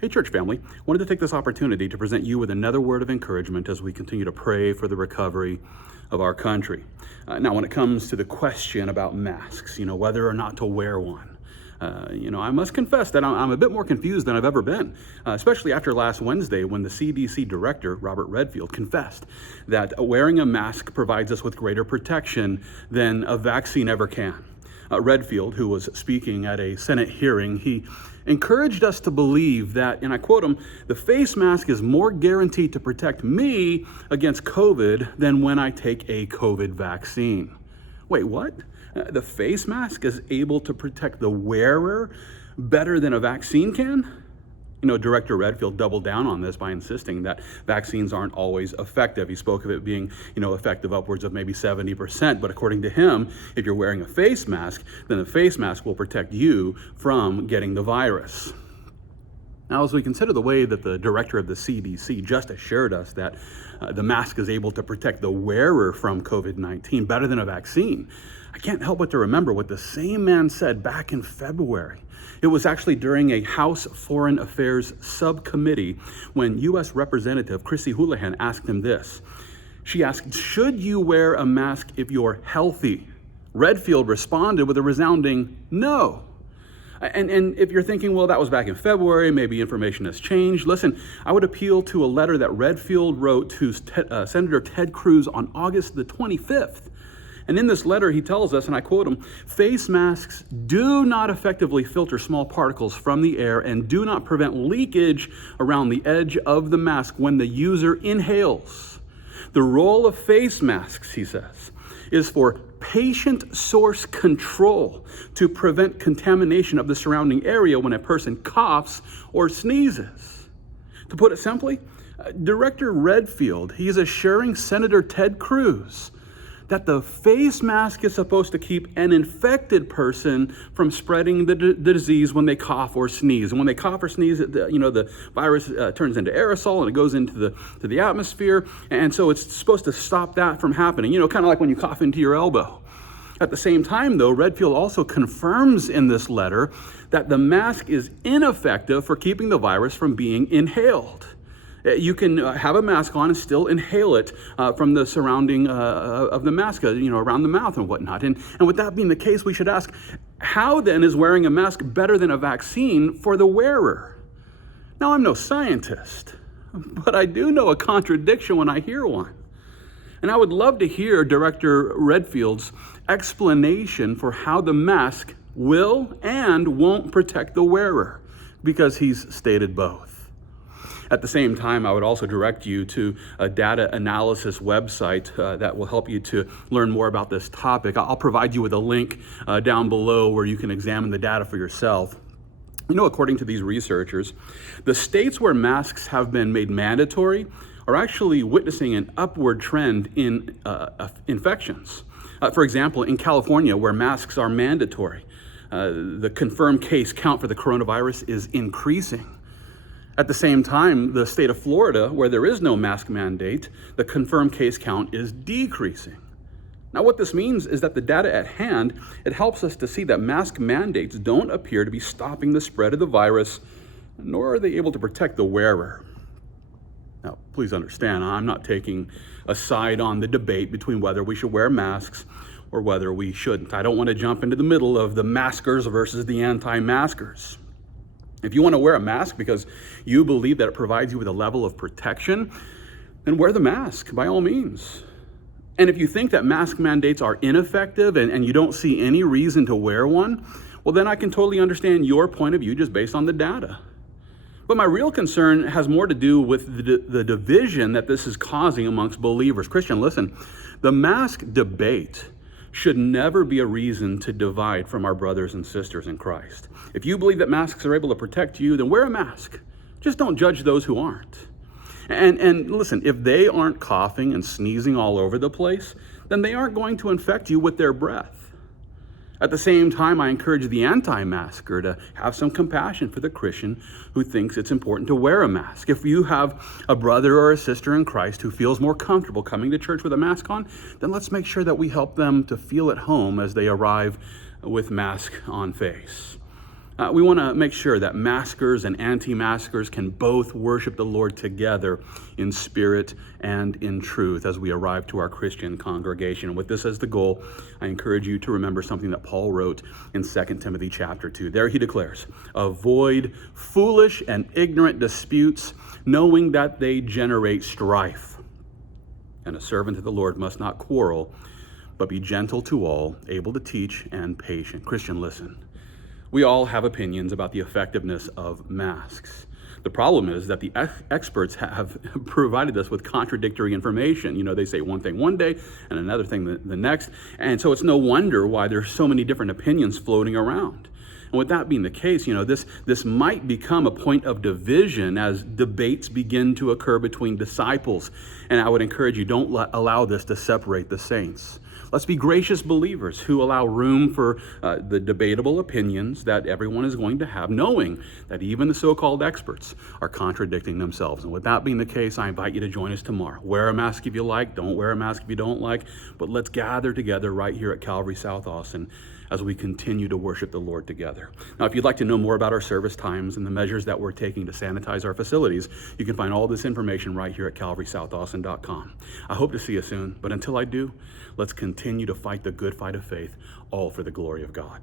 Hey, church family. Wanted to take this opportunity to present you with another word of encouragement as we continue to pray for the recovery of our country. Now, when it comes to the question about masks, whether or not to wear one, I must confess that I'm a bit more confused than I've ever been, especially after last Wednesday when the CDC director, Robert Redfield, confessed that wearing a mask provides us with greater protection than a vaccine ever can. Redfield, who was speaking at a Senate hearing, he encouraged us to believe that, and I quote him, "the face mask is more guaranteed to protect me against COVID than when I take a COVID vaccine." Wait, what? The face mask is able to protect the wearer better than a vaccine can? Director Redfield doubled down on this by insisting that vaccines aren't always effective. He spoke of it being, effective upwards of maybe 70%. But according to him, if you're wearing a face mask, then the face mask will protect you from getting the virus. Now, as we consider the way that the director of the CDC just assured us that the mask is able to protect the wearer from COVID-19 better than a vaccine, I can't help but to remember what the same man said back in February. It was actually during a House Foreign Affairs subcommittee when U.S. Representative Chrissy Houlihan asked him this. She asked, "Should you wear a mask if you're healthy?" Redfield responded with a resounding no. And if you're thinking, well, that was back in February, maybe information has changed, listen, I would appeal to a letter that Redfield wrote to Senator Ted Cruz on August the 25th. And in this letter, he tells us, and I quote him, "Face masks do not effectively filter small particles from the air and do not prevent leakage around the edge of the mask when the user inhales. The role of face masks," he says, "is for patient source control to prevent contamination of the surrounding area when a person coughs or sneezes." To put it simply, Director Redfield, he's assuring Senator Ted Cruz that the face mask is supposed to keep an infected person from spreading the disease when they cough or sneeze. And when they cough or sneeze, the virus turns into aerosol and it goes into the atmosphere. And so it's supposed to stop that from happening, kind of like when you cough into your elbow. At the same time, though, Redfield also confirms in this letter that the mask is ineffective for keeping the virus from being inhaled. You can have a mask on and still inhale it from the surrounding of the mask, around the mouth and whatnot. And with that being the case, we should ask, how then is wearing a mask better than a vaccine for the wearer? Now, I'm no scientist, but I do know a contradiction when I hear one. And I would love to hear Director Redfield's explanation for how the mask will and won't protect the wearer, because he's stated both. At the same time, I would also direct you to a data analysis website that will help you to learn more about this topic. I'll provide you with a link down below where you can examine the data for yourself. According to these researchers, the states where masks have been made mandatory are actually witnessing an upward trend in infections. For example, in California, where masks are mandatory, the confirmed case count for the coronavirus is increasing. At the same time, the state of Florida, where there is no mask mandate, the confirmed case count is decreasing. Now, what this means is that the data at hand, it helps us to see that mask mandates don't appear to be stopping the spread of the virus, nor are they able to protect the wearer. Now, please understand, I'm not taking a side on the debate between whether we should wear masks or whether we shouldn't. I don't want to jump into the middle of the maskers versus the anti-maskers. If you want to wear a mask because you believe that it provides you with a level of protection, then wear the mask by all means. And if you think that mask mandates are ineffective and you don't see any reason to wear one, well, then I can totally understand your point of view just based on the data. But my real concern has more to do with the division that this is causing amongst believers. Christian, listen, the mask debate should never be a reason to divide from our brothers and sisters in Christ. If you believe that masks are able to protect you, then wear a mask. Just don't judge those who aren't. And listen, if they aren't coughing and sneezing all over the place, then they aren't going to infect you with their breath. At the same time, I encourage the anti-masker to have some compassion for the Christian who thinks it's important to wear a mask. If you have a brother or a sister in Christ who feels more comfortable coming to church with a mask on, then let's make sure that we help them to feel at home as they arrive with mask on face. We want to make sure that maskers and anti-maskers can both worship the Lord together in spirit and in truth as we arrive to our Christian congregation. And with this as the goal, I encourage you to remember something that Paul wrote in 2 Timothy chapter 2. There he declares, "Avoid foolish and ignorant disputes, knowing that they generate strife. And a servant of the Lord must not quarrel, but be gentle to all, able to teach, and patient." Christian, listen. We all have opinions about the effectiveness of masks. The problem is that the experts have provided us with contradictory information. You know, they say one thing one day and another thing the next. And so it's no wonder why there's so many different opinions floating around. And with that being the case, you know, this might become a point of division as debates begin to occur between disciples. And I would encourage you, don't allow this to separate the saints. Let's be gracious believers who allow room for the debatable opinions that everyone is going to have, knowing that even the so-called experts are contradicting themselves. And with that being the case, I invite you to join us tomorrow. Wear a mask if you like, don't wear a mask if you don't like, but let's gather together right here at Calvary South Austin as we continue to worship the Lord together. Now, if you'd like to know more about our service times and the measures that we're taking to sanitize our facilities, you can find all this information right here at calvarysouthaustin.com. I hope to see you soon, but until I do, let's continue to fight the good fight of faith, all for the glory of God.